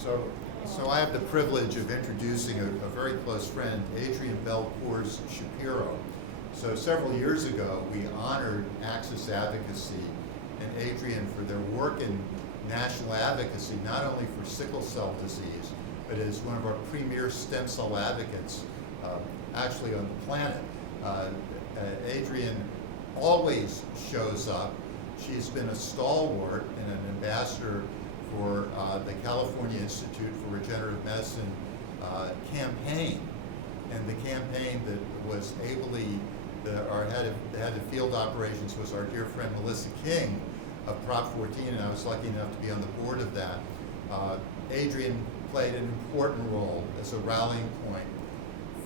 So I have the privilege of introducing a very close friend, Adrienne Shapiro. So several years ago, we honored Access Advocacy and Adrienne for their work in national advocacy, not only for sickle cell disease, but as one of our premier stem cell advocates, actually on the planet. Adrienne always shows up. She's been a stalwart and an ambassador for the California Institute for Regenerative Medicine campaign, and the campaign that was ably, our head of field operations was our dear friend Melissa King of Prop 14, and I was lucky enough to be on the board of that. Adrienne played an important role as a rallying point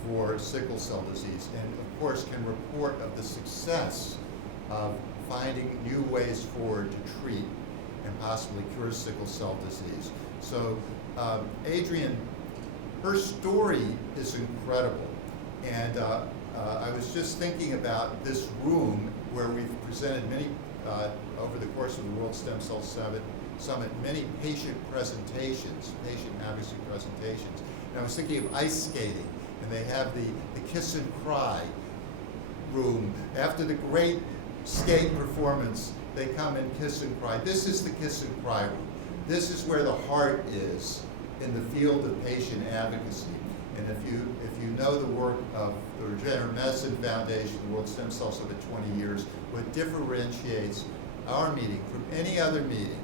for sickle cell disease, and of course can report of the success of finding new ways forward to treat and possibly cure sickle cell disease. So Adrienne, her story is incredible. And I was just thinking about this room where we've presented many, over the course of the World Stem Cell Summit, many patient presentations, patient advocacy presentations. And I was thinking of ice skating, and they have the kiss and cry room. After the great skate performance, they come and kiss and cry. This is the kiss and cry room. This is where the heart is in the field of patient advocacy. And if you know the work of the Regenerative Medicine Foundation, the World Stem Cell Summit 20 years, what differentiates our meeting from any other meeting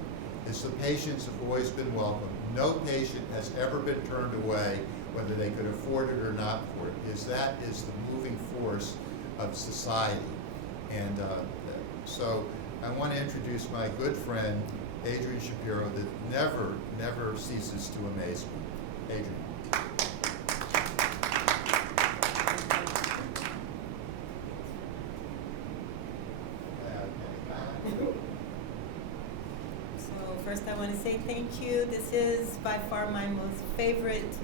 is the patients have always been welcome. No patient has ever been turned away, whether they could afford it or not afford it, because that is the moving force of society. And so I want to introduce my good friend, Adrienne Shapiro, that never ceases to amaze me. Adrienne. So first I want to say thank you. This is by far my most favorite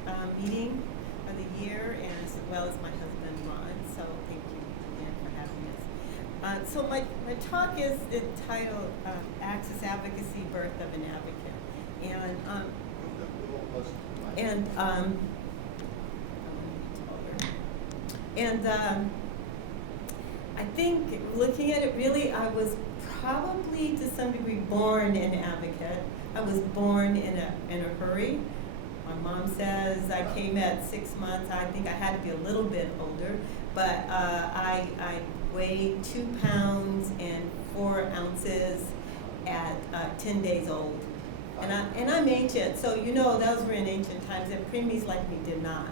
meeting of the year, and as well as my husband, Ron. So thank you again for having us. So my talk is entitled Access Advocacy, Birth of an Advocate. I think looking at it, really, I was probably to some degree born an advocate. I was born in a hurry. My mom says I came at 6 months. I think I had to be a little bit older, but I weighed 2 pounds and 4 ounces at 10 days old. And I'm ancient, so you know those were in ancient times, and preemies like me did not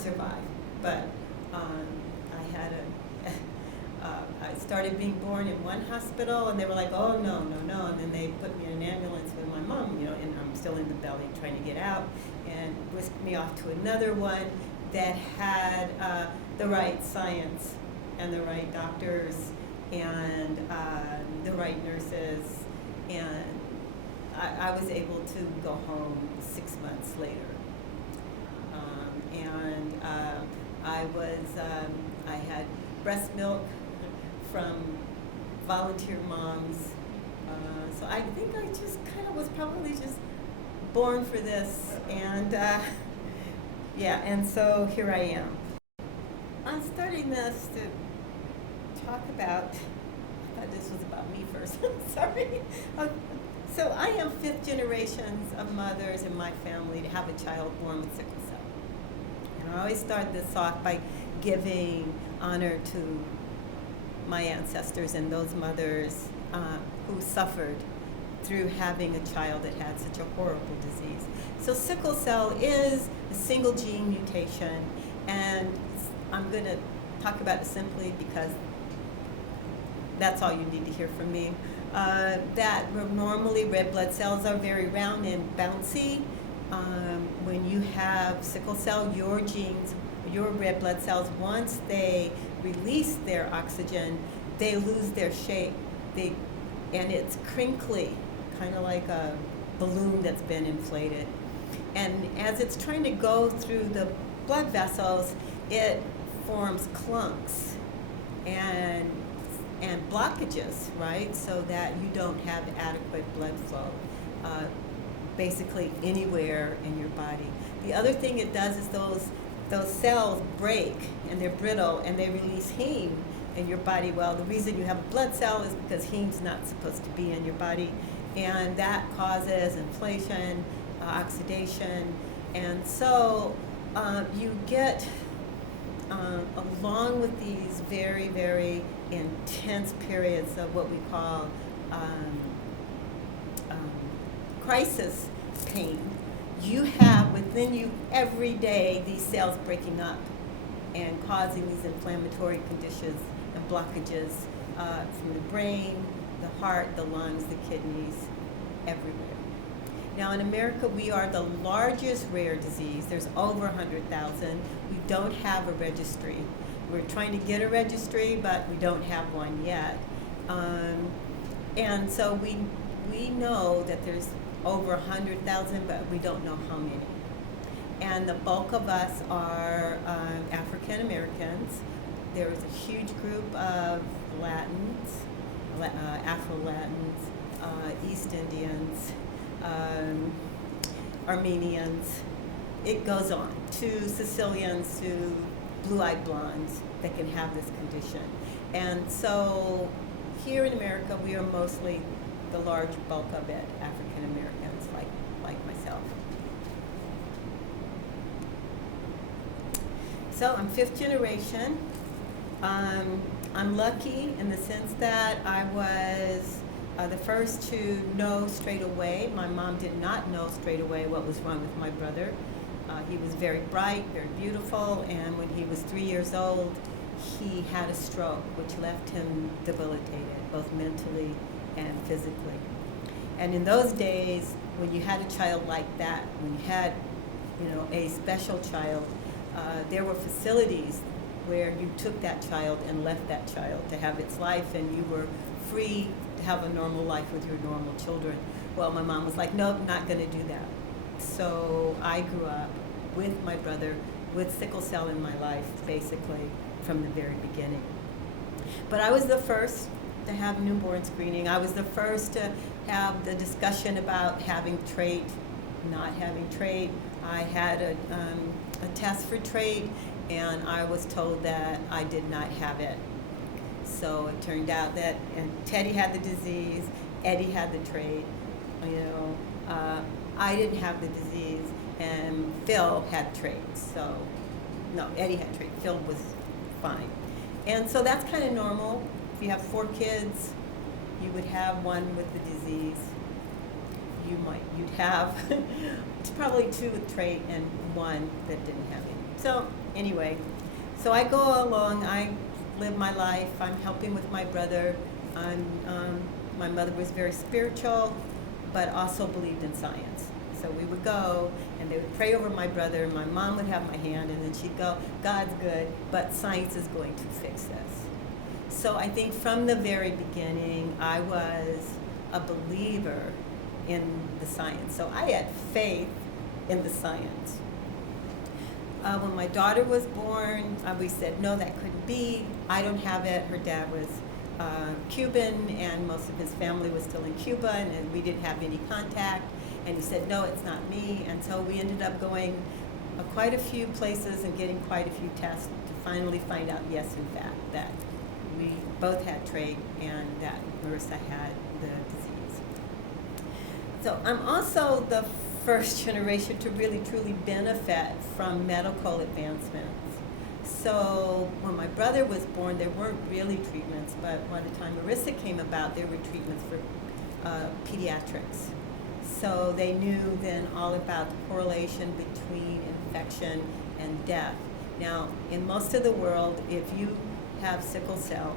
survive. But I had I started being born in one hospital, and they were like, oh, no, and then they put me in an ambulance with my mom, and I'm still in the belly trying to get out, and whisked me off to another one that had the right science and the right doctors and the right nurses, and I was able to go home 6 months later. I had breast milk from volunteer moms. So I think I just kind of was probably just born for this, and and so here I am. I'm starting this to talk about, I thought this was about me first, sorry. So I am 5th generations of mothers in my family to have a child born with sickle cell. And I always start this off by giving honor to my ancestors and those mothers who suffered through having a child that had such a horrible disease. So sickle cell is a single gene mutation, and I'm going to talk about it simply because that's all you need to hear from me. That normally red blood cells are very round and bouncy. When you have sickle cell, your genes, your red blood cells, once they release their oxygen, they lose their shape. And it's crinkly, kind of like a balloon that's been inflated. And as it's trying to go through the blood vessels, it forms clunks and blockages, right? So that you don't have adequate blood flow. basically anywhere in your body. The other thing it does is those cells break and they're brittle and they release heme in your body. Well, the reason you have a blood cell is because heme's not supposed to be in your body, and that causes inflammation, oxidation, and so you get, along with these very, very intense periods of what we call crisis pain, you have within you every day these cells breaking up and causing these inflammatory conditions and blockages from the brain, the heart, the lungs, the kidneys, everywhere. Now in America, we are the largest rare disease. There's over 100,000. We don't have a registry. We're trying to get a registry, but we don't have one yet. And so we know that there's over 100,000, but we don't know how many. And the bulk of us are African Americans. There is a huge group of Latins, Afro-Latins, East Indians, Armenians. It goes on to Sicilians, to blue-eyed blondes that can have this condition. And so here in America, we are mostly the large bulk of it, African Americans like myself. So I'm fifth generation. I'm lucky in the sense that I was the first to know straight away. My mom did not know straight away what was wrong with my brother. He was very bright, very beautiful, and when he was 3 years old, he had a stroke, which left him debilitated, both mentally and physically. And in those days, when you had a child like that, when you had, a special child, there were facilities where you took that child and left that child to have its life, and you were free to have a normal life with your normal children. Well, my mom was like, nope, not going to do that. So I grew up with my brother, with sickle cell in my life, basically, from the very beginning. But I was the first to have newborn screening. I was the first to have the discussion about having trait, not having trait. I had a test for trait, and I was told that I did not have it. So it turned out that Teddy had the disease, Eddie had the trait, I didn't have the disease, and Phil had trait. So, no, Eddie had trait, Phil was fine. And so that's kind of normal. If you have 4 kids, you would have one with the disease. You'd have probably 2 with trait and 1 that didn't have it. So anyway, so I go along, I live my life, I'm helping with my brother. My mother was very spiritual, but also believed in science. So we would go, and they would pray over my brother, my mom would have my hand, and then she'd go, God's good, but science is going to fix this. So I think from the very beginning, I was a believer in the science. So I had faith in the science. When my daughter was born, we said, no, that couldn't be. I don't have it. Her dad was Cuban, and most of his family was still in Cuba, and we didn't have any contact. And he said, no, it's not me. And so we ended up going quite a few places and getting quite a few tests to finally find out, yes, in fact, that we both had trait and that Marissa had the disease. So I'm also the first generation to really truly benefit from medical advancements. So when my brother was born, there weren't really treatments, but by the time Marissa came about, there were treatments for pediatrics. So they knew then all about the correlation between infection and death. Now, in most of the world, if you have sickle cell,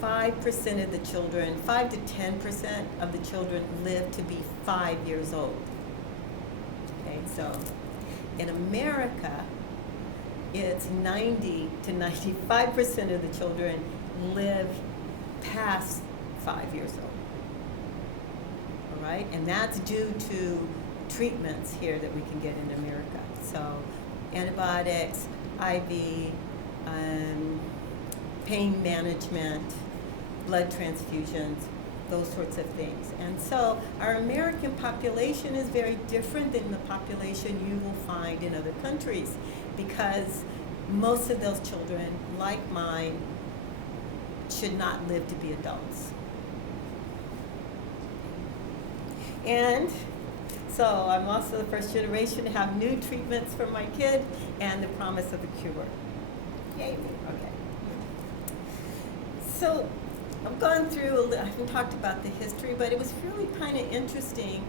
5% of the children, 5 to 10% of the children live to be 5 years old. Okay, so in America, it's 90 to 95% of the children live past 5 years old. All right, and that's due to treatments here that we can get in America. So antibiotics, IV, pain management, blood transfusions, those sorts of things. And so our American population is very different than the population you will find in other countries, because most of those children, like mine, should not live to be adults. And so I'm also the first generation to have new treatments for my kid and the promise of a cure. Yay me, okay. So I've gone through, I haven't talked about the history, but it was really kind of interesting.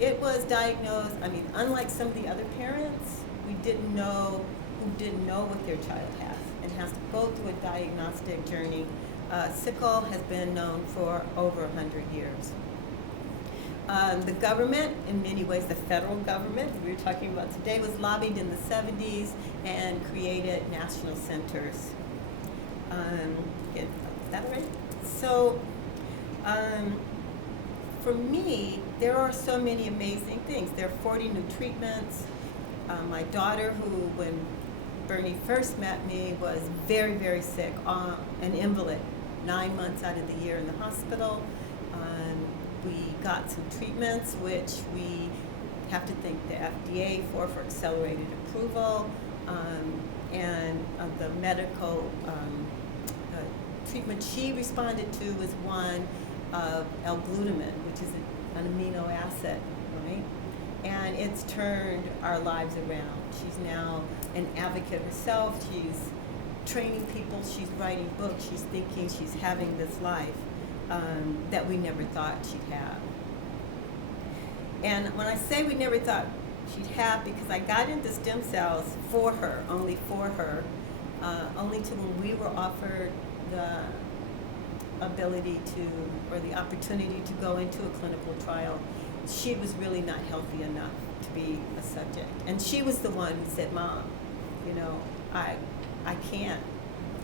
It was diagnosed, unlike some of the other parents, who didn't know what their child has and has to go through a diagnostic journey. Sickle has been known for over 100 years. The government, in many ways, the federal government we were talking about today, was lobbied in the 70s and created national centers. Is that right? So, for me, there are so many amazing things. There are 40 new treatments. My daughter, who, when Bernie first met me, was very, very sick, an invalid, 9 months out of the year in the hospital. We got some treatments, which we have to thank the FDA for accelerated approval, and the medical treatment she responded to was one of L-glutamine, which is an amino acid, right? And it's turned our lives around. She's now an advocate herself. She's training people. She's writing books. She's thinking. She's having this life that we never thought she'd have. And when I say we never thought she'd have, because I got into stem cells for her, only till when we were offered the ability to, or the opportunity to go into a clinical trial, she was really not healthy enough to be a subject. And she was the one who said, Mom, I can't.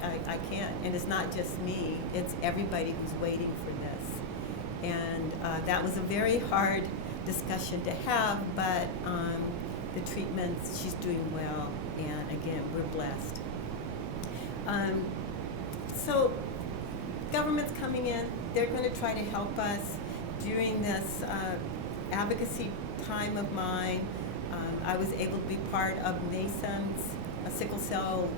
I can't. And it's not just me, it's everybody who's waiting for this. And that was a very hard discussion to have, but the treatments, she's doing well, and again, we're blessed. So government's coming in, they're going to try to help us during this advocacy time of mine. I was able to be part of NASM's sickle cell,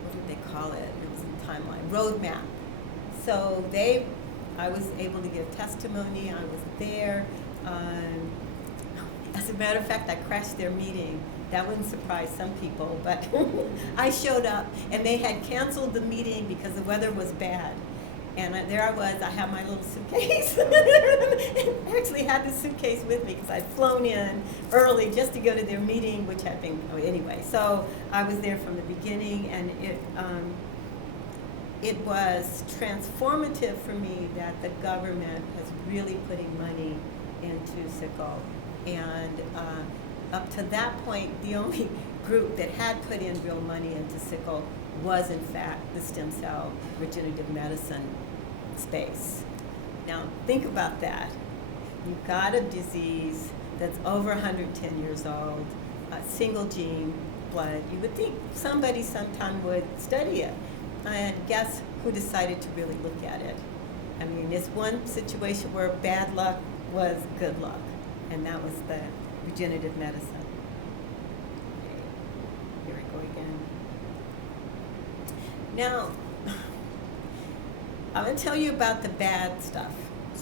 what did they call it? It was a timeline, roadmap. So I was able to give testimony, I was there. As a matter of fact, I crashed their meeting. That wouldn't surprise some people, but I showed up, and they had canceled the meeting because the weather was bad. And there I was, I had my little suitcase. I actually had the suitcase with me because I'd flown in early just to go to their meeting, which had been, anyway. So I was there from the beginning, and it was transformative for me that the government was really putting money into Sickle. And up to that point, the only group that had put in real money into Sickle was, in fact, the stem cell regenerative medicine space. Now, think about that. You've got a disease that's over 110 years old, single gene blood. You would think somebody sometime would study it. And guess who decided to really look at it? It's one situation where bad luck was good luck, and that was the regenerative medicine. Okay. Here we go again. Now, I'm going to tell you about the bad stuff.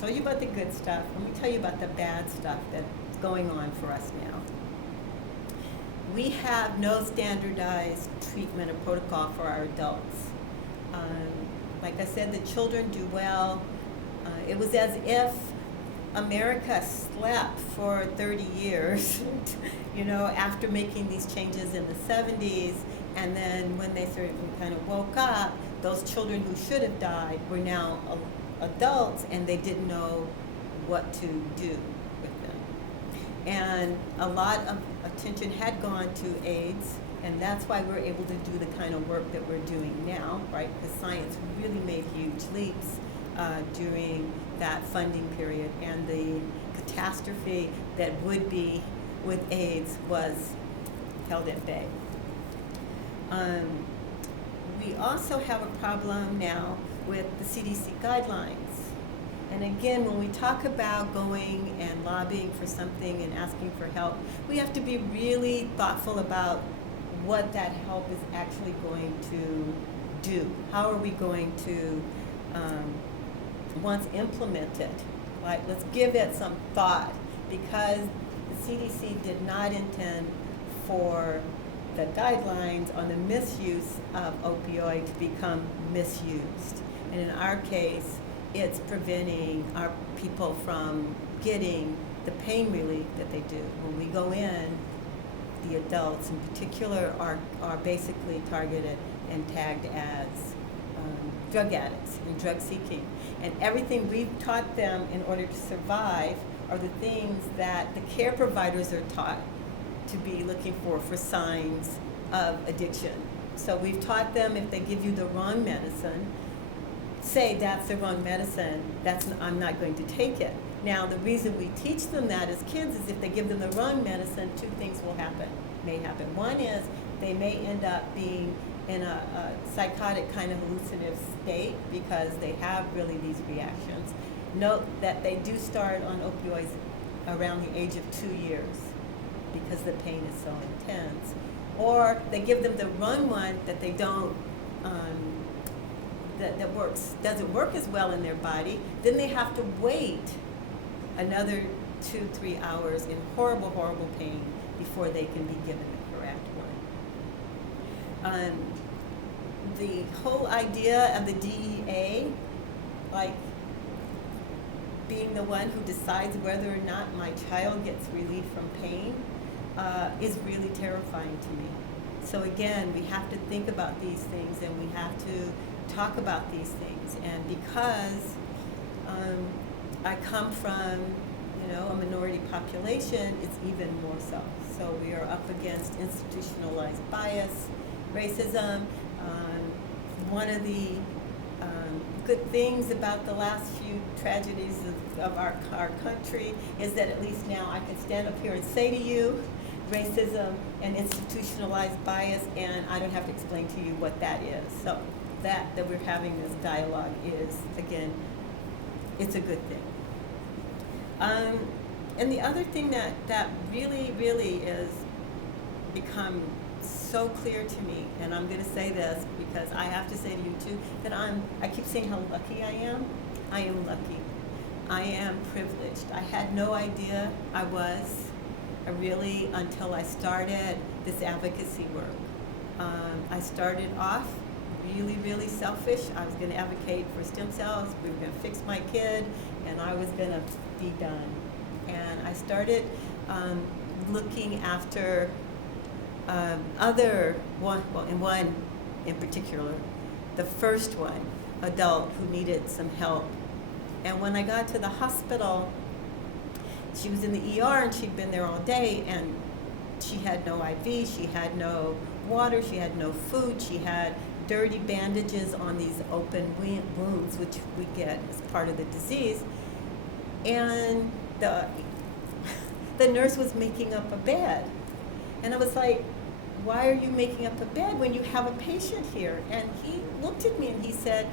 Tell you about the good stuff. Let me tell you about the bad stuff that's going on for us now. We have no standardized treatment or protocol for our adults. Like I said, the children do well. It was as if America slept for 30 years, after making these changes in the 70s, and then when they sort of kind of woke up, those children who should have died were now adults, and they didn't know what to do with them. And a lot of attention had gone to AIDS, and that's why we're able to do the kind of work that we're doing now, right? Because science really made huge leaps during that funding period, and the catastrophe that would be with AIDS was held at bay. We also have a problem now with the CDC guidelines. And again, when we talk about going and lobbying for something and asking for help, we have to be really thoughtful about what that help is actually going to do. How are we going to, once implemented, like, let's give it some thought, because the CDC did not intend for the guidelines on the misuse of opioid to become misused. And in our case, it's preventing our people from getting the pain relief that they do. When we go in, the adults in particular are basically targeted and tagged as drug addicts and drug seeking. And everything we've taught them in order to survive are the things that the care providers are taught to be looking for signs of addiction. So we've taught them, if they give you the wrong medicine, say that's the wrong medicine, I'm not going to take it. Now, the reason we teach them that as kids is if they give them the wrong medicine, two things may happen. One is they may end up being in a psychotic kind of hallucinative state because they have really these reactions. Note that they do start on opioids around the age of 2 years because the pain is so intense. Or they give them the wrong one that they don't, doesn't work as well in their body, then they have to wait another 2-3 hours in horrible, horrible pain before they can be given the correct one. The whole idea of the DEA, like being the one who decides whether or not my child gets relief from pain, is really terrifying to me. So again, we have to think about these things, and we have to talk about these things. And because I come from, a minority population, it's even more so. So we are up against institutionalized bias, racism. One of the good things about the last few tragedies of our country is that at least now I can stand up here and say to you, racism and institutionalized bias, and I don't have to explain to you what that is. So that we're having this dialogue is, again, it's a good thing. And the other thing that really, really is become so clear to me, and I'm going to say this because I have to say to you too, that I keep saying how lucky I am. I am lucky. I am privileged. I had no idea I was, really, until I started this advocacy work. I started off really, really selfish. I was going to advocate for stem cells. We were going to fix my kid, and I was going to be done. And I started looking after one in particular, the first one, adult who needed some help. And when I got to the hospital, she was in the ER and she'd been there all day, and she had no IV, she had no water, she had no food, she had dirty bandages on these open wounds, which we get as part of the disease. And the nurse was making up a bed. And I was like, why are you making up a bed when you have a patient here? And he looked at me and he said,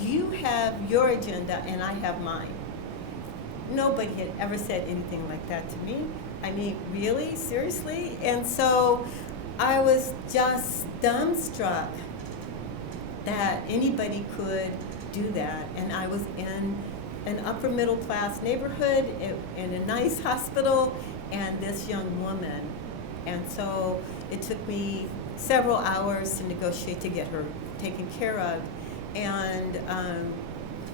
you have your agenda and I have mine. Nobody had ever said anything like that to me. I mean, really? Seriously? And so I was just dumbstruck that anybody could do that. And I was in an upper middle class neighborhood in a nice hospital, and this young woman. And so it took me several hours to negotiate to get her taken care of. And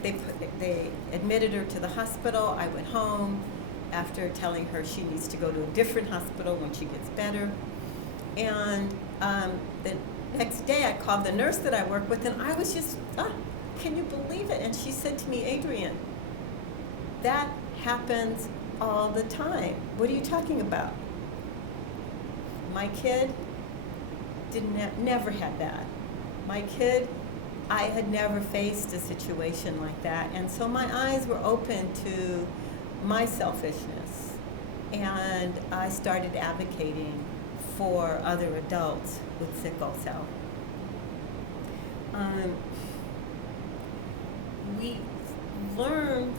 they admitted her to the hospital. I went home after telling her she needs to go to a different hospital when she gets better. And the next day I called the nurse that I work with, and I was just, can you believe it? And she said to me, Adrienne, that happens all the time. What are you talking about? My kid never had that. My kid, I had never faced a situation like that. And so my eyes were open to my selfishness. And I started advocating for other adults with sickle cell. we learn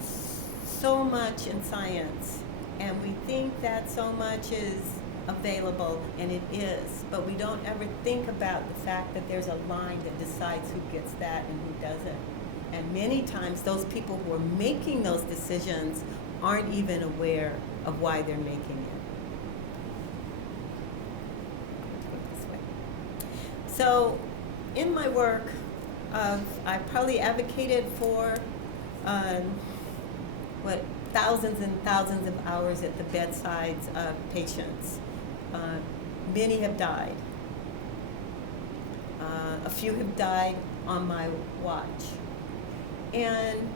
so much in science, and we think that so much is available, and it is, but we don't ever think about the fact that there's a line that decides who gets that and who doesn't. And many times those people who are making those decisions aren't even aware of why they're making it. This way. So in my work, I probably advocated for thousands and thousands of hours at the bedsides of patients. Many have died. A few have died on my watch. And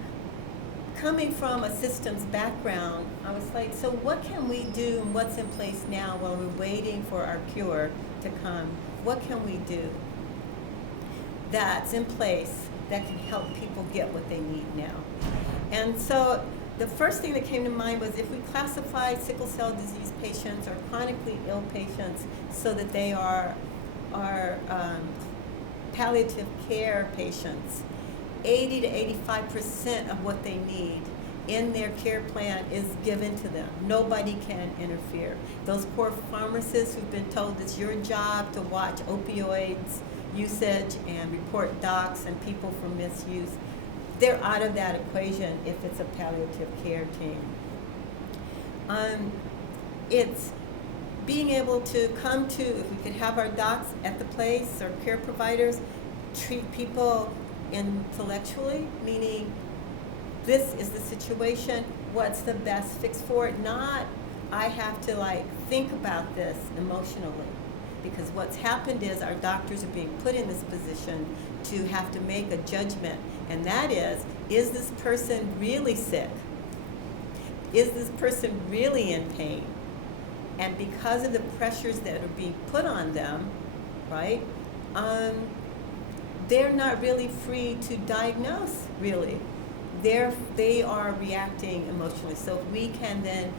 coming from a systems background, I was like, so what can we do and what's in place now while we're waiting for our cure to come? What can we do that's in place that can help people get what they need now? And so the first thing that came to mind was if we classify sickle cell disease patients or chronically ill patients so that they are palliative care patients, 80 to 85% of what they need in their care plan is given to them. Nobody can interfere. Those poor pharmacists who've been told it's your job to watch opioids usage and report docs and people for misuse, they're out of that equation if it's a palliative care team. It's being able to come to, if we could have our docs at the place or care providers, treat people intellectually, meaning this is the situation, what's the best fix for it? Not, I have to think about this emotionally. Because what's happened is our doctors are being put in this position to have to make a judgment, and that is this person really sick? Is this person really in pain? And because of the pressures that are being put on them, right, they're not really free to diagnose, really. They are reacting emotionally. So if we can then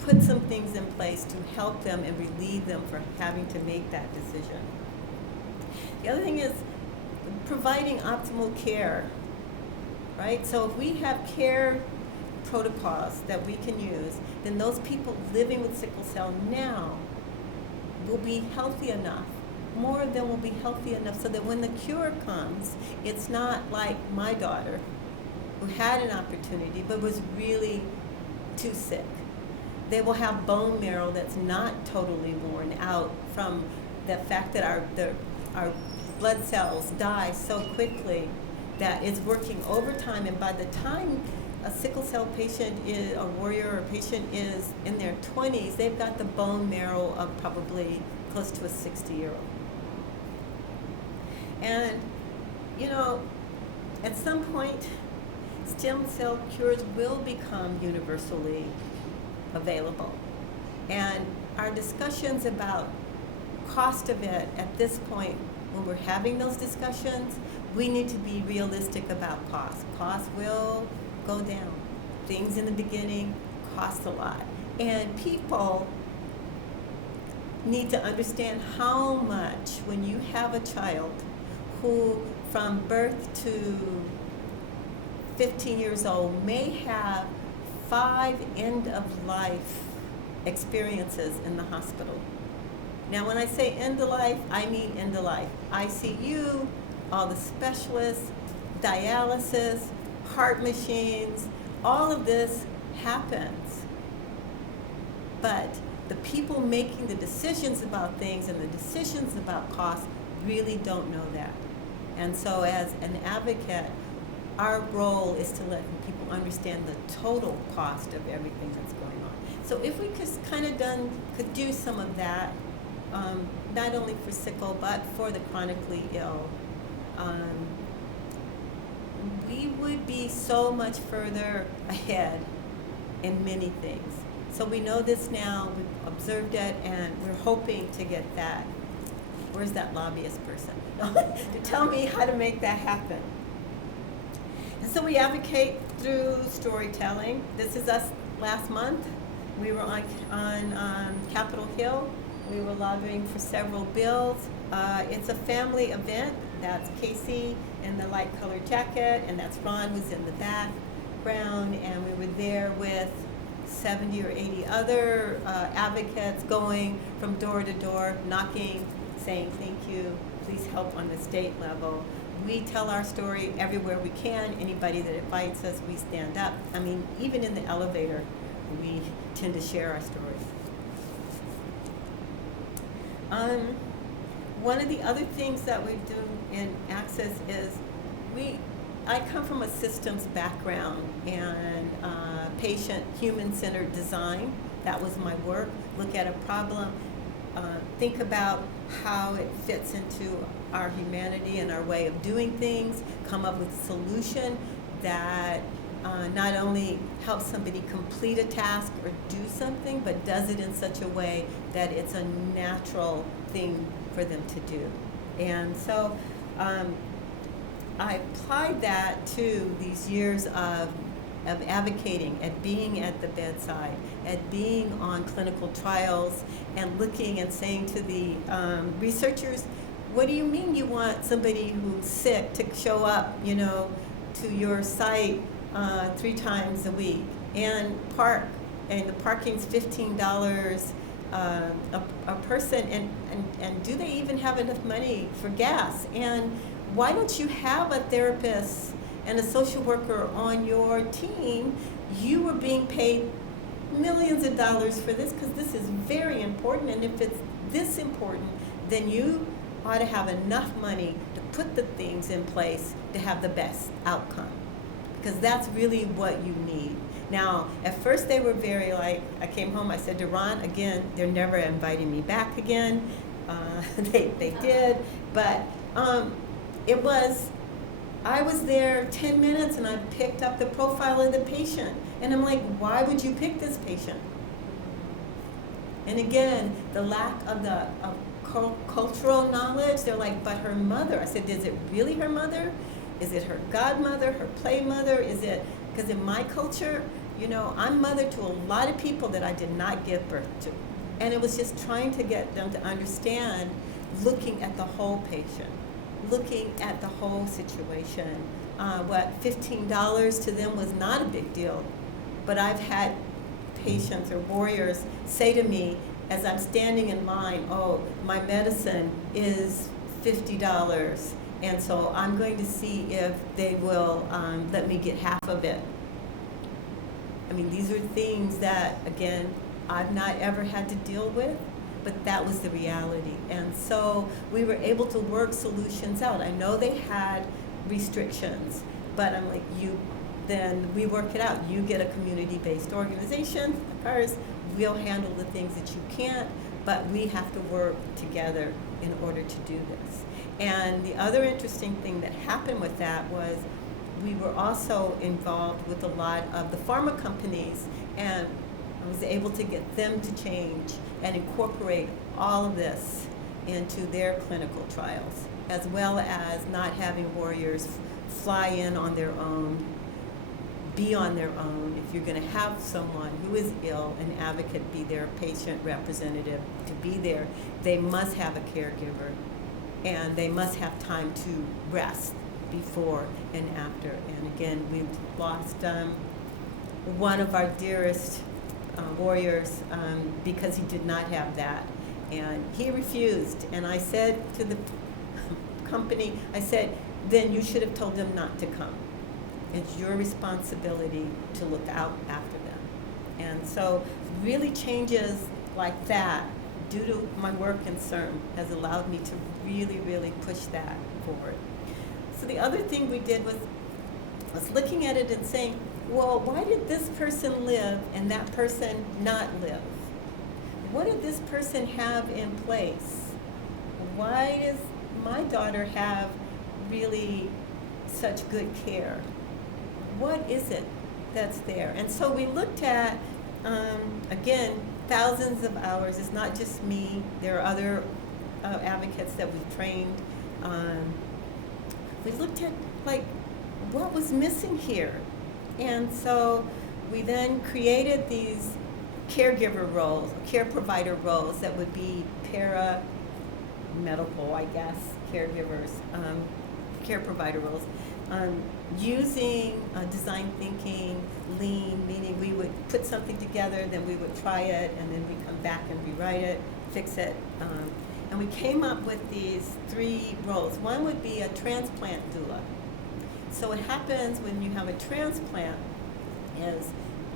put some things in place to help them and relieve them from having to make that decision. The other thing is providing optimal care, right? So if we have care protocols that we can use, then those people living with sickle cell now will be healthy enough. More of them will be healthy enough so that when the cure comes, it's not like my daughter who had an opportunity but was really too sick. They will have bone marrow that's not totally worn out from the fact that our blood cells die so quickly that it's working overtime, and by the time a sickle cell patient is a warrior or patient is in their 20s, they've got the bone marrow of probably close to a 60-year-old. And, at some point, stem cell cures will become universally available. And our discussions about cost of it at this point, when we're having those discussions, we need to be realistic about cost. Cost will go down. Things in the beginning cost a lot. And people need to understand how much, when you have a child who from birth to 15 years old may have 5 end-of-life experiences in the hospital. Now, when I say end-of-life, I mean end-of-life. ICU, all the specialists, dialysis, heart machines, all of this happens. But the people making the decisions about things and the decisions about cost really don't know that. And so as an advocate, our role is to let people understand the total cost of everything that's going on. So if we could do some of that, not only for sickle, but for the chronically ill, we would be so much further ahead in many things. So we know this now, we've observed it, and we're hoping to get that. Where's that lobbyist person? To tell me how to make that happen. And so we advocate through storytelling. This is us last month. We were on Capitol Hill. We were lobbying for several bills. It's a family event. That's Casey in the light colored jacket, and that's Ron was in the background, and we were there with 70 or 80 other advocates going from door to door, knocking, saying thank you, please help on the state level. We tell our story everywhere we can. Anybody that invites us, we stand up. I mean, even in the elevator, we tend to share our stories. One of the other things that we do in Access is I come from a systems background and patient human-centered design. That was my work. Look at a problem, think about how it fits into our humanity and our way of doing things, come up with a solution that not only helps somebody complete a task or do something, but does it in such a way that it's a natural thing for them to do. And so I applied that to these years of advocating, at being at the bedside, at being on clinical trials, and looking and saying to the researchers, what do you mean you want somebody who's sick to show up, to your site 3 times a week and park, and the parking's $15 a person, and do they even have enough money for gas? And why don't you have a therapist and a social worker on your team? You are being paid millions of dollars for this because this is very important, and if it's this important, then you ought to have enough money to put the things in place to have the best outcome, because that's really what you need. Now, at first they were very I came home, I said to Ron, again, they're never inviting me back again. They did, but I was there 10 minutes and I picked up the profile of the patient. And I'm like, why would you pick this patient? And again, the lack of cultural knowledge, they're like, but her mother. I said, is it really her mother? Is it her godmother, her play mother? Is it, because in my culture, I'm mother to a lot of people that I did not give birth to. And it was just trying to get them to understand, looking at the whole patient, looking at the whole situation. $15 to them was not a big deal. But I've had patients or warriors say to me, as I'm standing in line, oh, my medicine is $50. And so I'm going to see if they will let me get half of it. I mean, these are things that, again, I've not ever had to deal with, but that was the reality. And so we were able to work solutions out. I know they had restrictions, but I'm like, then we work it out. You get a community-based organization, like ours, we'll handle the things that you can't, but we have to work together in order to do this. And the other interesting thing that happened with that was we were also involved with a lot of the pharma companies, and I was able to get them to change and incorporate all of this into their clinical trials, as well as not having warriors fly in on their own, be on their own. If you're going to have someone who is ill, an advocate, be their patient representative, to be there, they must have a caregiver, and they must have time to rest before and after. And again, we've lost one of our dearest warriors because he did not have that, and he refused. And I said to the company, I said, then you should have told them not to come. It's your responsibility to look out after them. And so really changes like that, due to my work in CERM, has allowed me to really, really push that forward. So the other thing we did was looking at it and saying, well, why did this person live and that person not live? What did this person have in place? Why does my daughter have really such good care? What is it that's there? And so we looked at, again, thousands of hours. It's not just me. There are other advocates that we've trained. We looked at, what was missing here? And so we then created these caregiver roles, care provider roles that would be para-medical, I guess, caregivers. care provider roles, using design thinking, lean, meaning we would put something together, then we would try it, and then we come back and rewrite it, fix it. And we came up with these 3 roles. One would be a transplant doula. So what happens when you have a transplant is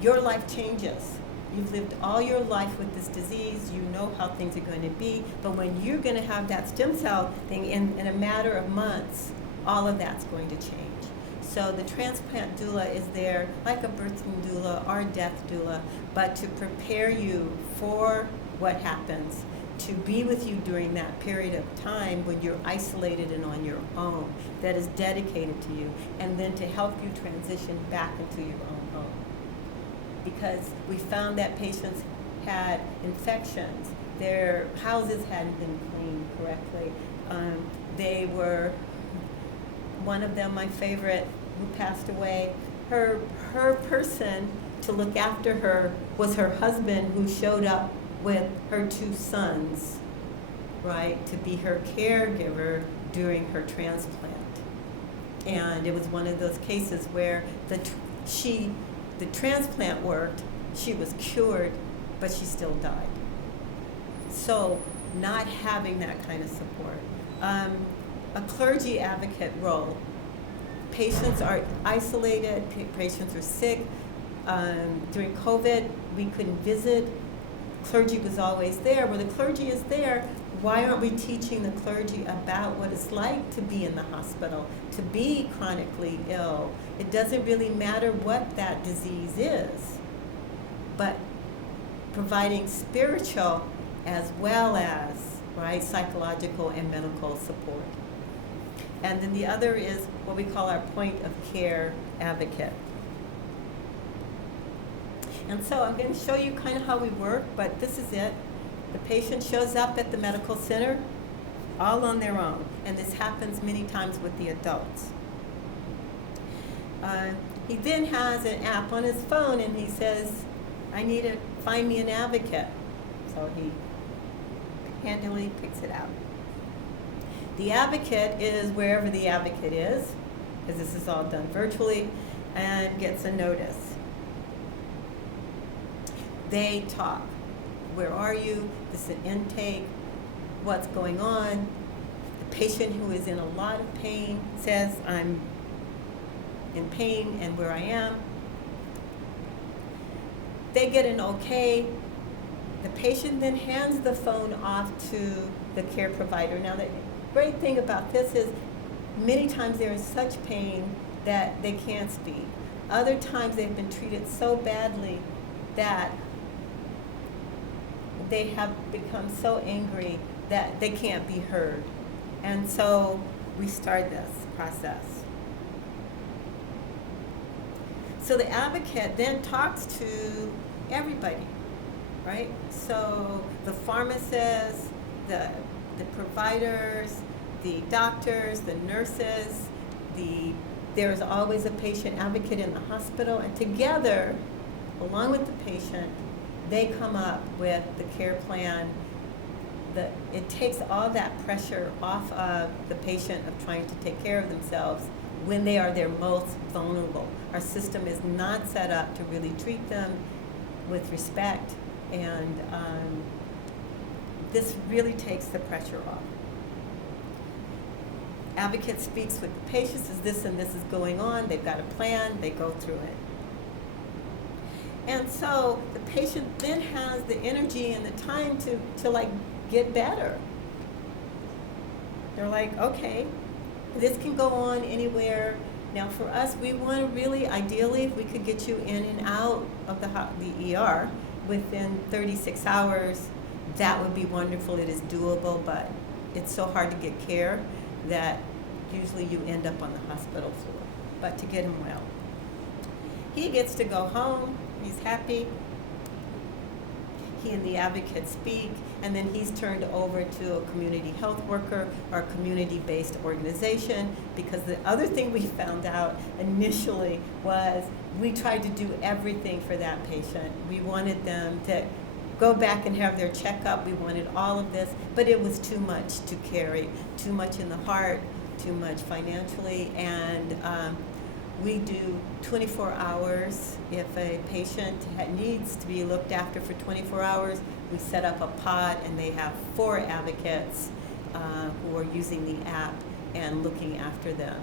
your life changes. You've lived all your life with this disease, you know how things are going to be, but when you're going to have that stem cell thing in a matter of months, all of that's going to change. So the transplant doula is there like a birthing doula or a death doula, but to prepare you for what happens, to be with you during that period of time when you're isolated and on your own, that is dedicated to you, and then to help you transition back into your own home. Because we found that patients had infections, their houses hadn't been cleaned correctly. They were, one of them, my favorite, who passed away, her person to look after her was her husband, who showed up with her 2 sons, right, to be her caregiver during her transplant. And it was one of those cases where the transplant worked, she was cured, but she still died. So not having that kind of support. A clergy advocate role. Patients are isolated, patients are sick. During COVID, we couldn't visit. Clergy was always there. Well, the clergy is there. Why aren't we teaching the clergy about what it's like to be in the hospital, to be chronically ill? It doesn't really matter what that disease is, but providing spiritual as well as, right, psychological and medical support. And then the other is what we call our point of care advocate. And so I'm going to show you kind of how we work, but this is it. The patient shows up at the medical center all on their own, and this happens many times with the adults. He then has an app on his phone, and he says, I need to find me an advocate. So he handily picks it out. The advocate is wherever the advocate is, because this is all done virtually, and gets a notice. They talk. Where are you? This is an intake. What's going on? The patient who is in a lot of pain says, I'm in pain and where I am. They get an okay. The patient then hands the phone off to the care provider. Now, the great thing about this is many times they're in such pain that they can't speak. Other times they've been treated so badly that they have become so angry that they can't be heard. And so we start this process. So the advocate then talks to everybody, right? So the pharmacists, the providers, the doctors, the nurses, there's always a patient advocate in the hospital, and together, along with the patient, they come up with the care plan. It takes all that pressure off of the patient of trying to take care of themselves when they are their most vulnerable. Our system is not set up to really treat them with respect, and this really takes the pressure off. Advocate speaks with the patient, says this and this is going on, they've got a plan, they go through it. And so the patient then has the energy and the time to like get better. They're like, okay, this can go on anywhere. Now for us, we want to really, ideally, if we could get you in and out of the ER within 36 hours, that would be wonderful. It is doable, but it's so hard to get care that usually you end up on the hospital floor. But to get him well. He gets to go home. He's happy. He and the advocate speak, and then he's turned over to a community health worker or a community-based organization, because the other thing we found out initially was we tried to do everything for that patient. We wanted them to go back and have their checkup. We wanted all of this, but it was too much to carry, too much in the heart, too much financially, and we do 24 hours. If a patient needs to be looked after for 24 hours, we set up a pod, and they have 4 advocates who are using the app and looking after them.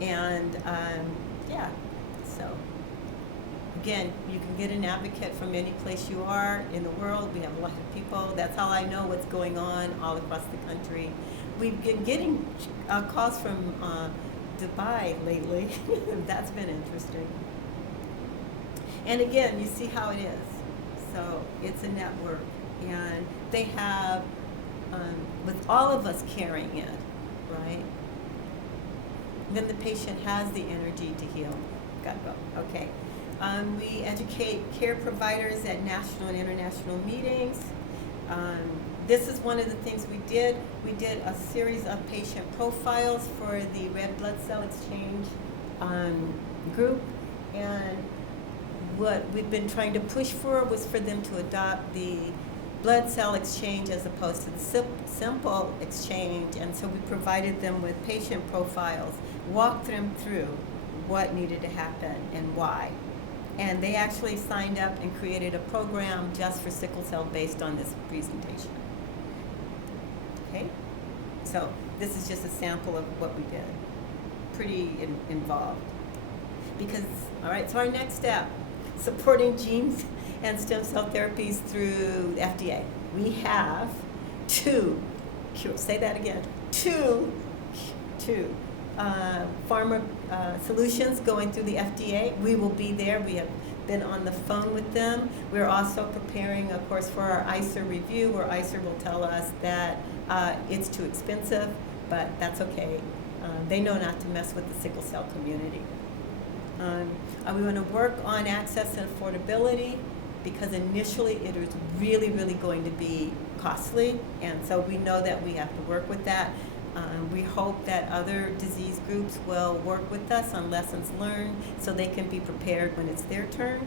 And yeah, so again, you can get an advocate from any place you are in the world. We have a lot of people. That's how I know what's going on all across the country. We've been getting calls from Dubai lately. That's been interesting. And again, you see how it is. So it's a network, and they have, with all of us carrying it, right? Then the patient has the energy to heal. Gotta go. Okay. We educate care providers at national and international meetings. This is one of the things we did. We did a series of patient profiles for the red blood cell exchange group, and what we've been trying to push for was for them to adopt the blood cell exchange as opposed to the simple exchange, and so we provided them with patient profiles, walked them through what needed to happen and why. And they actually signed up and created a program just for sickle cell based on this presentation. Okay, so this is just a sample of what we did. Pretty involved. Because, all right, so our next step, supporting genes and stem cell therapies through the FDA. We have 2 pharma solutions going through the FDA. We will be there. We have been on the phone with them. We're also preparing, of course, for our ICER review, where ICER will tell us that it's too expensive, but that's okay. They know not to mess with the sickle cell community. We want to work on access and affordability, because initially it is really, really going to be costly, and so we know that we have to work with that. We hope that other disease groups will work with us on lessons learned so they can be prepared when it's their turn.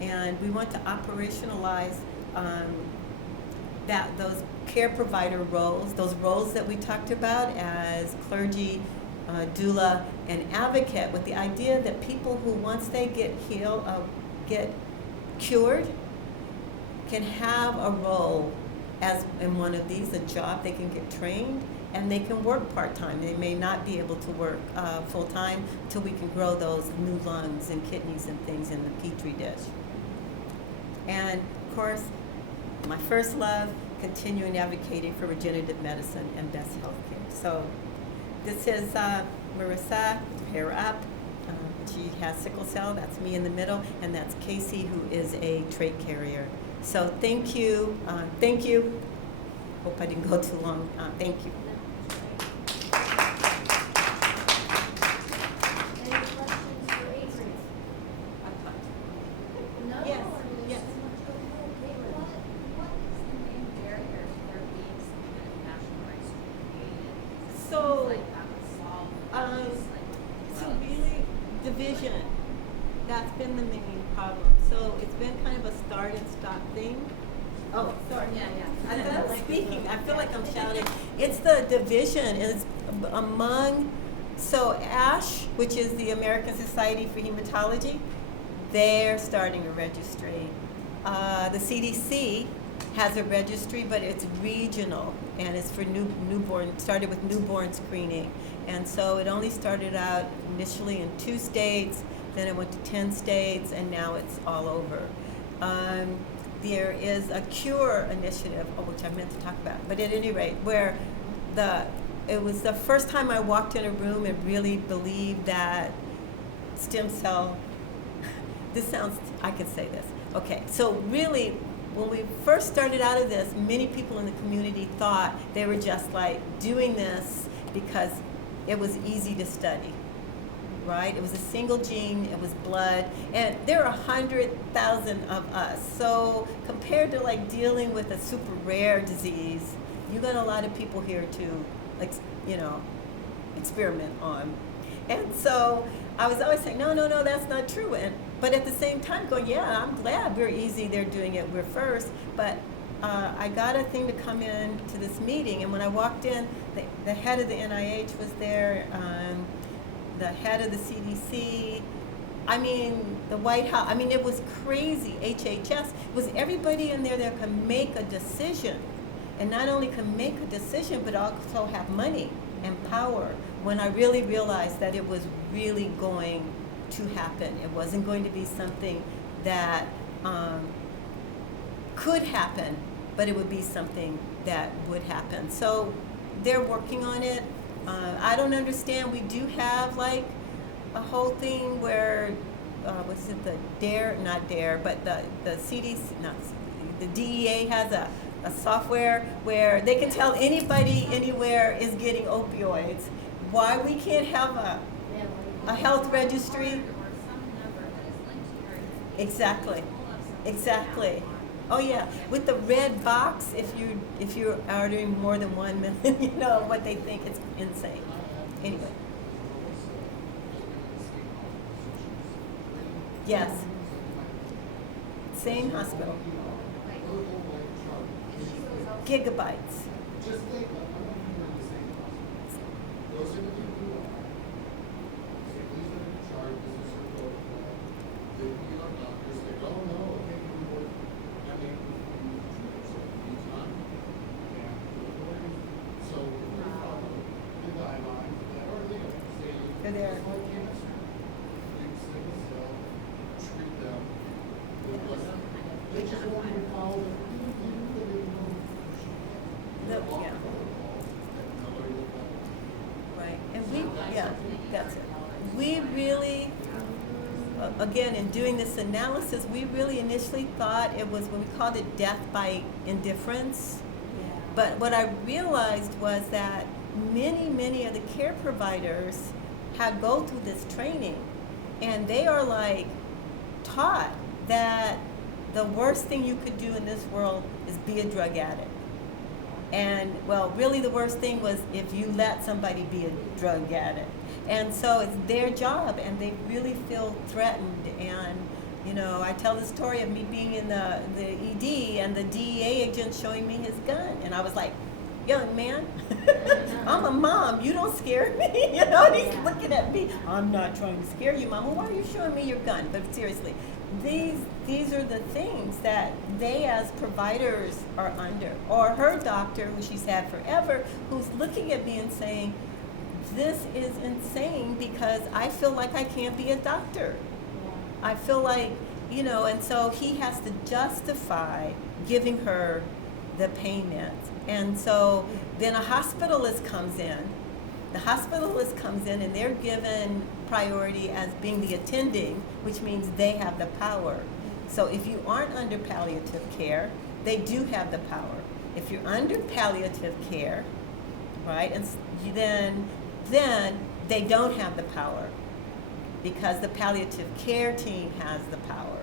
And we want to operationalize those care provider roles, those roles that we talked about as clergy, doula, and advocate, with the idea that people who, once they get cured, can have a role as in one of these, a job. They can get trained, and they can work part-time. They may not be able to work full-time until we can grow those new lungs and kidneys and things in the petri dish. And of course, my first love, continuing advocating for regenerative medicine and best health care. So this is Marissa, hair up. She has sickle cell, that's me in the middle, and that's Casey, who is a trait carrier. So thank you. Hope I didn't go too long. Thank you. Any questions for Adrienne? No? Yes, yes. What is the main barriers for being some kind of national rights created? So, Like that would solve these, So like, really, division, that's been the main problem. So it's been kind of a start and stop thing. Oh, sorry. Yeah. I thought I was speaking. I feel like I'm shouting. It's the division. It's among, so ASH, which is the American Society for Hematology, they're starting a registry. The CDC has a registry, but it's regional, and it's for newborn, started with newborn screening. And so it only started out initially in 2 states, then it went to 10 states, and now it's all over. There is a cure initiative, which I meant to talk about, but at any rate, where it was the first time I walked in a room and really believed that stem cell, I can say this. Okay, so really, when we first started out of this, many people in the community thought they were just like doing this because it was easy to study, right? It was a single gene, it was blood, and there are 100,000 of us. So compared to like dealing with a super rare disease, you got a lot of people here to, like, experiment on. And so I was always saying, no, that's not true. But at the same time going, yeah, I'm glad we're easy, they're doing it, we're first. But I got a thing to come in to this meeting, and when I walked in, the head of the NIH was there, the head of the CDC, I mean, the White House, I mean, it was crazy. HHS, it was everybody in there that could make a decision. And not only can make a decision, but also have money and power, when I really realized that it was really going to happen. It wasn't going to be something that could happen, but it would be something that would happen. So they're working on it. I don't understand. We do have like a whole thing where, what's it, the DARE, not DARE, but the CDC, not the DEA has a software where they can tell anybody anywhere is getting opioids. Why we can't have a health registry? Or some number that is linked to your information. Exactly. Pull up something Exactly. online. Oh yeah, with the red box, if you're ordering more than 1 million, you know what they think. It's insane. Anyway. Yes. Same hospital. Gigabytes. Just think, I'm not even in the same hospital. Those are the people who are. So these are in charge, this is their protocol. The ER doctors, they don't know, okay, we work, I mean, so it needs time. And so we follow the guidelines that are there, say, They're there. just like cancer. Fix them, cell, treat them. They just won't even follow the, even they didn't know. Yeah. Right, and we, yeah, that's it. We really, again, in doing this analysis, we really initially thought it was, when we called it death by indifference. But what I realized was that many of the care providers had go through this training, and they are like taught that the worst thing you could do in this world is be a drug addict. And well, really the worst thing was if you let somebody be a drug addict. And so it's their job, and they really feel threatened. And you know, I tell the story of me being in the ED and the DEA agent showing me his gun, and I was like, young man, I'm a mom, you don't scare me. You know, and he's looking at me, I'm not trying to scare you, Mama, why are you showing me your gun? But seriously, these are the things that they as providers are under. Or her doctor, who she's had forever, who's looking at me and saying, this is insane because I feel like I can't be a doctor. I feel like, you know, and so he has to justify giving her the pain meds. And so then a hospitalist comes in. The hospitalist comes in and they're given priority as being the attending, which means they have the power. So if you aren't under palliative care, they do have the power. If you're under palliative care, right, and then they don't have the power, because the palliative care team has the power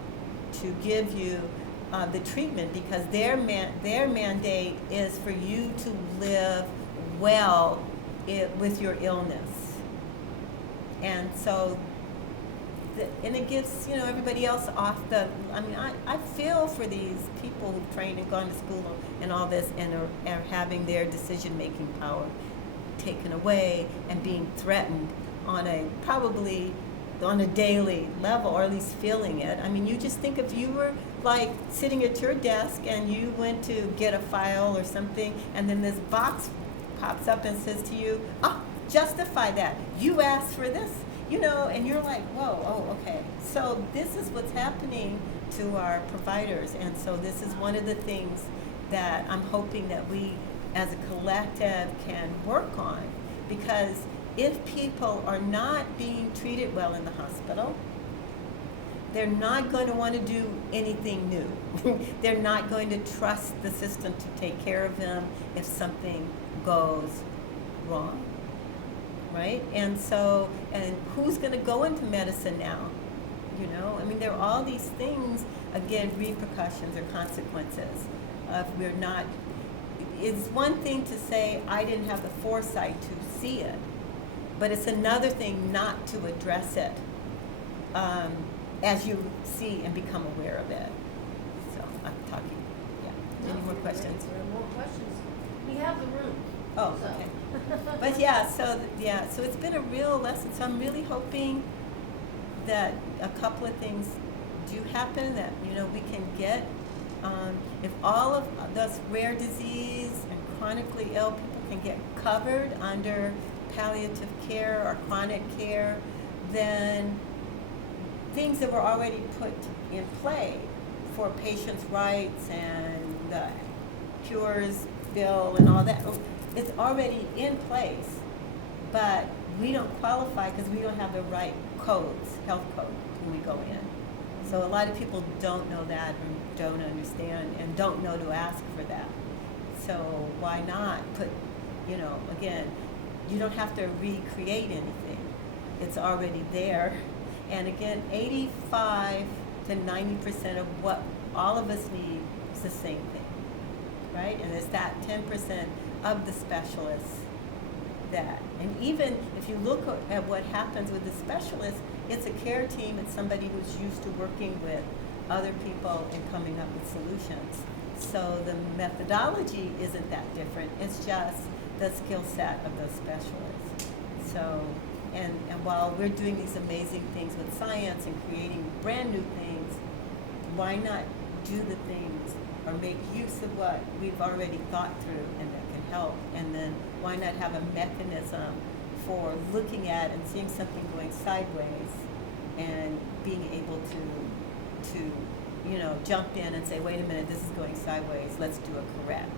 to give you the treatment, because their mandate is for you to live well with your illness. And so, and it gives, you know, everybody else off the, I mean, I feel for these people who've trained and gone to school and all this, and are having their decision-making power taken away and being threatened probably on a daily level, or at least feeling it. I mean, you just think if you were like sitting at your desk and you went to get a file or something, and then this box pops up and says to you, justify that. You asked for this, you know, and you're like, whoa, oh, okay. So this is what's happening to our providers. And so this is one of the things that I'm hoping that we as a collective can work on, because if people are not being treated well in the hospital, they're not going to want to do anything new. They're not going to trust the system to take care of them if something goes wrong, right? And so, and who's going to go into medicine now? You know, I mean, there are all these things, again, repercussions or consequences of we're not, it's one thing to say, I didn't have the foresight to see it, but it's another thing not to address it as you see and become aware of it. So I'm talking, yeah. Any more questions? There are more questions. We have the room. Oh, so. okay. But yeah, so it's been a real lesson. So I'm really hoping that a couple of things do happen, that, you know, we can get, if all of those rare disease and chronically ill people can get covered under palliative care or chronic care, then things that were already put in play for patients' rights and the cures bill and all that, it's already in place, but we don't qualify because we don't have the right codes, health code, when we go in. So a lot of people don't know that and don't understand and don't know to ask for that. So why not put, you know, again, you don't have to recreate anything. It's already there. And again, 85 to 90% of what all of us need is the same thing, right? And it's that 10% of the specialists that. And even if you look at what happens with the specialists, it's a care team. It's somebody who's used to working with other people and coming up with solutions. So the methodology isn't that different. It's just the skill set of those specialists. So, and while we're doing these amazing things with science and creating brand new things, why not do the things or make use of what we've already thought through and that can help? And then why not have a mechanism for looking at and seeing something going sideways and being able to you know, jump in and say, wait a minute, this is going sideways, let's do a correct.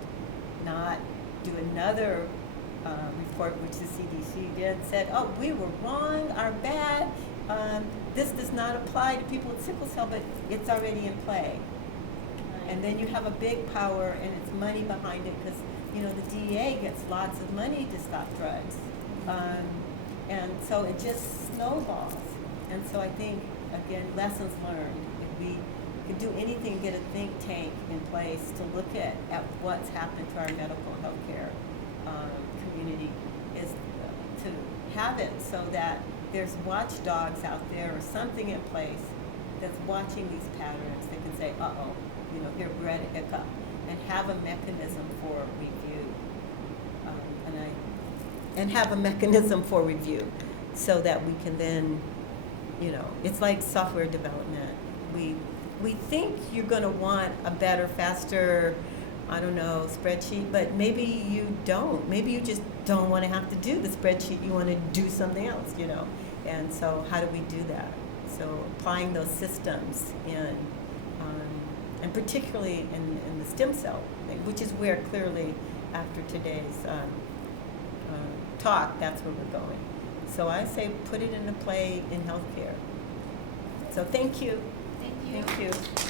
Not do another report, which the CDC did, said, oh, we were wrong, our bad, this does not apply to people with sickle cell, but it's already in play. And then you have a big power and it's money behind it, because, you know, the DEA gets lots of money to stop drugs. And so it just snowballs. And so I think, again, lessons learned. If we could do anything, get a think tank in place to look at what's happened to our medical healthcare community, is to have it so that there's watchdogs out there or something in place that's watching these patterns that can say, uh-oh, you know, here we're at a hiccup, and have a mechanism for review. And have a mechanism for review so that we can then, you know, it's like software development. We think you're going to want a better, faster, I don't know, spreadsheet, but maybe you don't. Maybe you just don't want to have to do the spreadsheet. You want to do something else, you know. And so how do we do that? So applying those systems in, and particularly in the stem cell, which is where clearly after today's talk, that's where we're going. So I say put it into play in healthcare. So thank you. Thank you. Thank you.